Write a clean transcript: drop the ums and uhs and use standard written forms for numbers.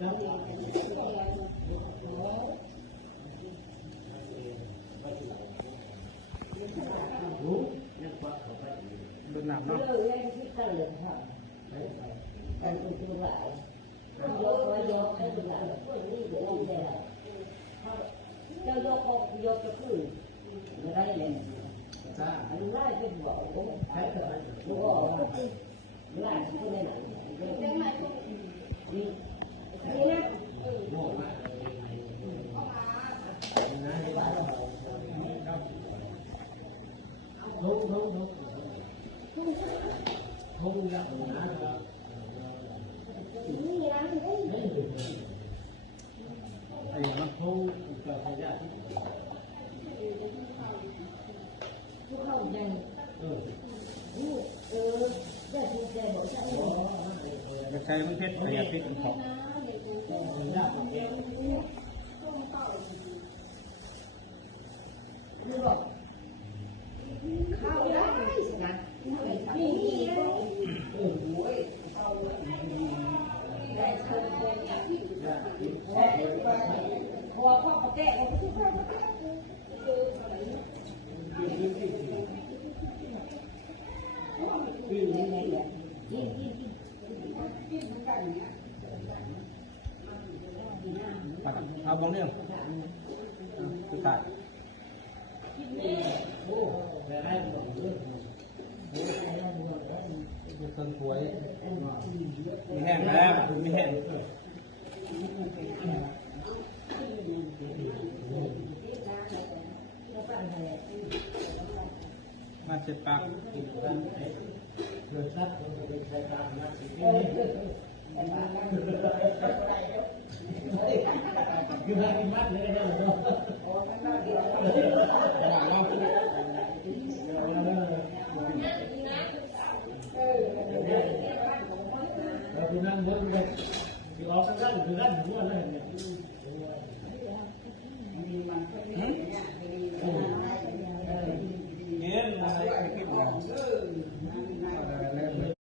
Bên nào nó không gặp nó không cần phải ra cái xeมันเพชรเสียเพชรของเข้าได้นะนี่พอพ่อเขาแก้เขาทุกคนเอาบองเนี่ยสุดท้ายต้นป่วยมีแห้งแล้วมีแห้งมาเจ็บปากเกิดชัดเป็นสายตาหน้าสีอยู่ให้กินมัดเลยนะเนาะเราคุณนั่งบนเลยอยู่ออกกันคือด้านหัวเลยเนี่ย